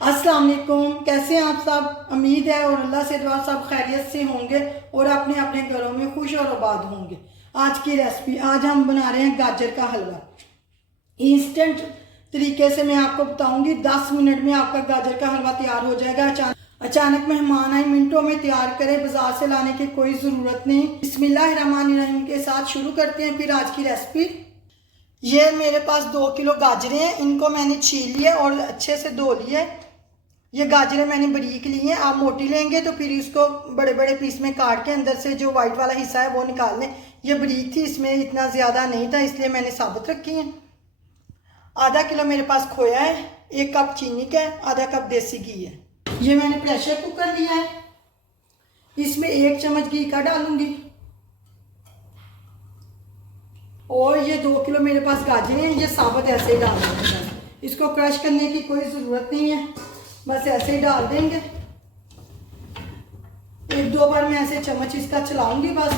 अस्सलाम वालेकुम, कैसे हैं आप सब। उम्मीद है और अल्लाह से दुआ सब खैरियत से होंगे और अपने अपने घरों में खुश और आबाद होंगे। आज की रेसिपी, आज हम बना रहे हैं गाजर का हलवा। इंस्टेंट तरीके से मैं आपको बताऊंगी, 10 मिनट में आपका गाजर का हलवा तैयार हो जाएगा। अचानक मेहमान आए, मिनटों में तैयार करें, बाजार से लाने की कोई ज़रूरत नहीं। बिस्मिल्लाहिर्रहमानिर्रहीम के साथ शुरू करते हैं फिर आज की रेसिपी। ये मेरे पास 2 किलो गाजरें हैं, इनको मैंने छील लिया और अच्छे से धो लिए। ये गाजरें मैंने बारीक ली हैं, आप मोटी लेंगे तो फिर इसको बड़े बड़े पीस में काट के अंदर से जो वाइट वाला हिस्सा है वो निकाल लें। ये बारीक थी, इसमें इतना ज़्यादा नहीं था, इसलिए मैंने साबुत रखी है। आधा किलो मेरे पास खोया है, 1 कप चीनी का है, आधा कप देसी घी है। ये मैंने प्रेशर कुकर लिया है, इसमें 1 चम्मच घी का डालूंगी। और ये 2 किलो मेरे पास गाजरें हैं, ये साबुत ऐसे ही डाल देंगे, इसको क्रश करने की कोई ज़रूरत नहीं है, बस ऐसे ही डाल देंगे। 1-2 बार मैं ऐसे चम्मच इसका चलाऊंगी बस,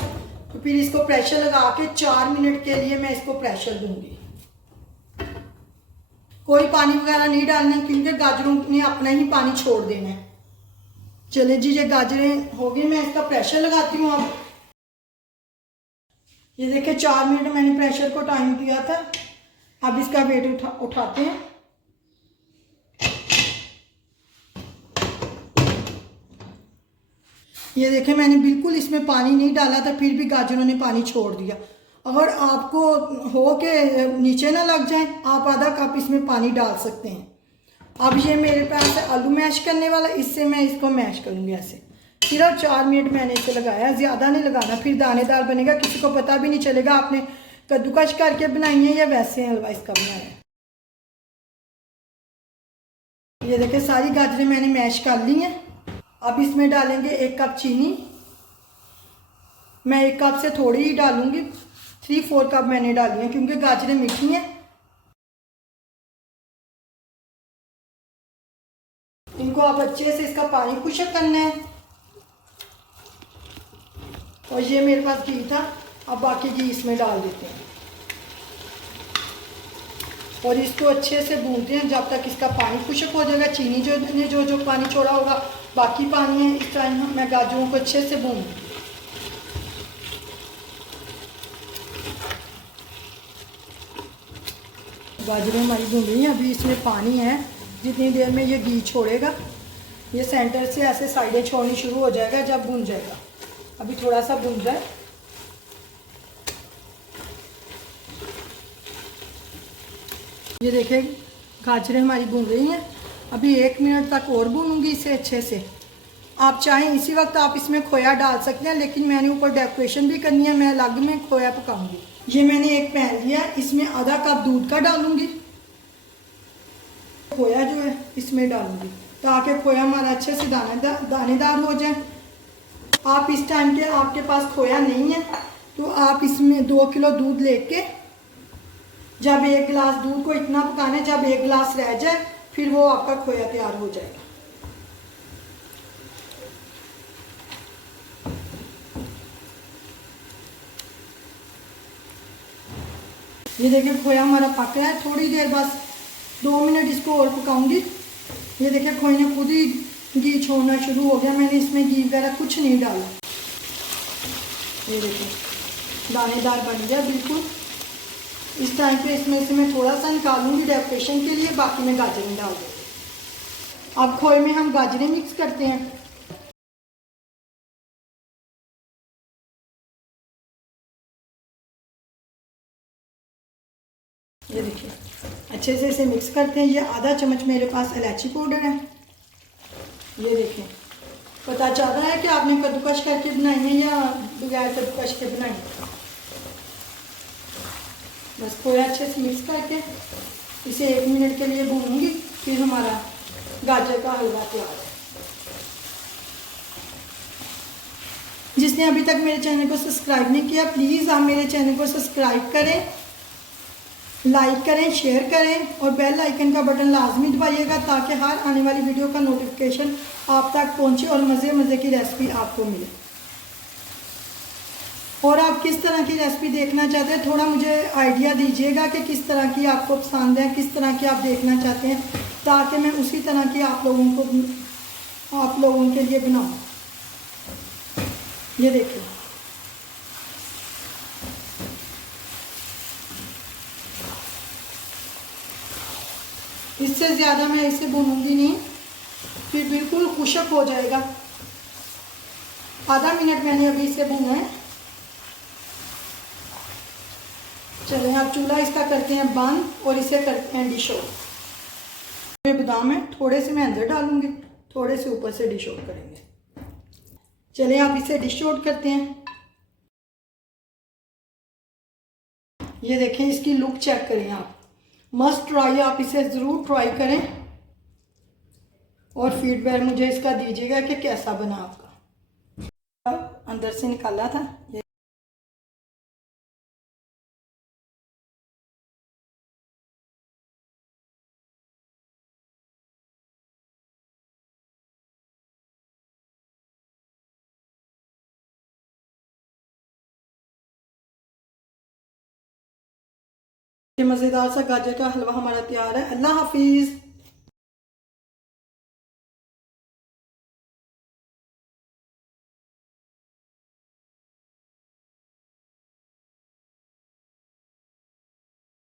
तो फिर इसको प्रेशर लगा के 4 मिनट के लिए मैं इसको प्रेशर दूंगी। कोई पानी वगैरह नहीं डालना क्योंकि गाजरों ने अपना ही पानी छोड़ देना है। चले जी, ये गाजरें हो गई, मैं इसका प्रेशर लगाती हूँ। अब ये देखिए 4 मिनट मैंने प्रेशर को टाइम दिया था। अब इसका वेट उठाते हैं। ये देखें, मैंने बिल्कुल इसमें पानी नहीं डाला था, फिर भी गाजरों ने पानी छोड़ दिया। अगर आपको हो के नीचे ना लग जाए, आप आधा कप इसमें पानी डाल सकते हैं। अब ये मेरे पास आलू मैश करने वाला, इससे मैं इसको मैश करूँगी ऐसे। सिर्फ 4 मिनट मैंने इसे लगाया, ज़्यादा नहीं लगाना, फिर दानेदार बनेगा, किसी को पता भी नहीं चलेगा आपने कद्दूकश करके बनाई है या वैसे हलवा इसका बनाया है। ये देखें, सारी गाजरें मैंने मैश कर ली हैं। अब इसमें डालेंगे 1 कप चीनी। मैं 1 कप से थोड़ी ही डालूंगी, 3/4 कप मैंने डाली है क्योंकि गाजरें मीठी हैं। इनको आप अच्छे से इसका पानी खुश्क करना है। और ये मेरे पास घी था, अब बाकी घी इसमें डाल देते हैं और इसको अच्छे से भूनते हैं जब तक इसका पानी खुश्क हो जाएगा। चीनी जो पानी छोड़ा होगा, बाकी पानी है। इस टाइम मैं गाजरों को अच्छे से भूनूंगी। गाजरें हमारी भून रही हैं, अभी इसमें पानी है। जितनी देर में ये घी छोड़ेगा, ये सेंटर से ऐसे साइडें छोड़नी शुरू हो जाएगा जब भून जाएगा। अभी थोड़ा सा भून जाए। ये देखें, गाजरें हमारी भून रही हैं। अभी 1 मिनट तक और भूनूंगी इसे अच्छे से। आप चाहें इसी वक्त आप इसमें खोया डाल सकते हैं, लेकिन मैंने ऊपर डेकोरेशन भी करनी है, मैं अलग में खोया पकाऊंगी। ये मैंने एक पैन लिया, इसमें आधा कप दूध का डालूंगी। खोया जो है इसमें डालूंगी ताकि खोया हमारा अच्छे से दानेदार हो जाए। आप इस टाइम के आपके पास खोया नहीं है तो आप इसमें 2 किलो दूध लेके, जब 1 गिलास दूध को इतना पकाना है, जब 1 गिलास रह जाए फिर वो आपका खोया तैयार हो जाएगा। ये देखिए, खोया हमारा पक रहा है। थोड़ी देर बस 2 मिनट इसको और पकाऊंगी। ये देखिए, खोए ने खुद ही घी छोड़ना शुरू हो गया, मैंने इसमें घी वगैरह कुछ नहीं डाला। ये देखिए, दानेदार बन गया बिल्कुल। इस टाइम पे इसमें से मैं थोड़ा सा निकालूंगी डेकोरेशन के लिए, बाकी मैं गाजरें डाल दूँगी। अब खोए में हम गाजरें मिक्स करते हैं। ये देखिए, अच्छे से इसे मिक्स करते हैं। ये आधा चम्मच मेरे पास इलायची पाउडर है। ये देखें, पता चल रहा है कि आपने कद्दूकश करके बनाई है या बगैर कद्दूकश के बनाई है। बस खोया अच्छे से मिक्स करके इसे 1 मिनट के लिए भूनूंगी, फिर हमारा गाजर का हलवा तैयार है। जिसने अभी तक मेरे चैनल को सब्सक्राइब नहीं किया, प्लीज़ आप मेरे चैनल को सब्सक्राइब करें, लाइक करें, शेयर करें और बेल आइकन का बटन लाजमी दबाइएगा ताकि हर आने वाली वीडियो का नोटिफिकेशन आप तक पहुंचे और मज़े की रेसिपी आपको मिले। और आप किस तरह की रेसिपी देखना चाहते हैं, थोड़ा मुझे आइडिया दीजिएगा कि किस तरह की आपको पसंद है, किस तरह की आप देखना चाहते हैं। ताकि मैं उसी तरह की आप लोगों के लिए बनाऊँ। ये देखिए, इससे ज़्यादा मैं इसे भूनूंगी नहीं, फिर बिल्कुल खुशक हो जाएगा। आधा मिनट मैंने अभी इसे भूना है। चलें अब चूल्हा इसका करते हैं बंद और इसे करते हैं डिश आउट। ये बादाम है, थोड़े से मैं अंदर डालूंगी, थोड़े से ऊपर से डिश आउट करेंगे। चलें आप इसे डिश आउट करते हैं। ये देखें, इसकी लुक चेक करें आप, मस्ट ट्राई, आप इसे ज़रूर ट्राई करें और फीडबैक मुझे इसका दीजिएगा कि कैसा बना आपका। अंदर से निकाला था ये। मज़ेदार सा गाजर का हलवा हमारा तैयार है। अल्लाह हाफिज़।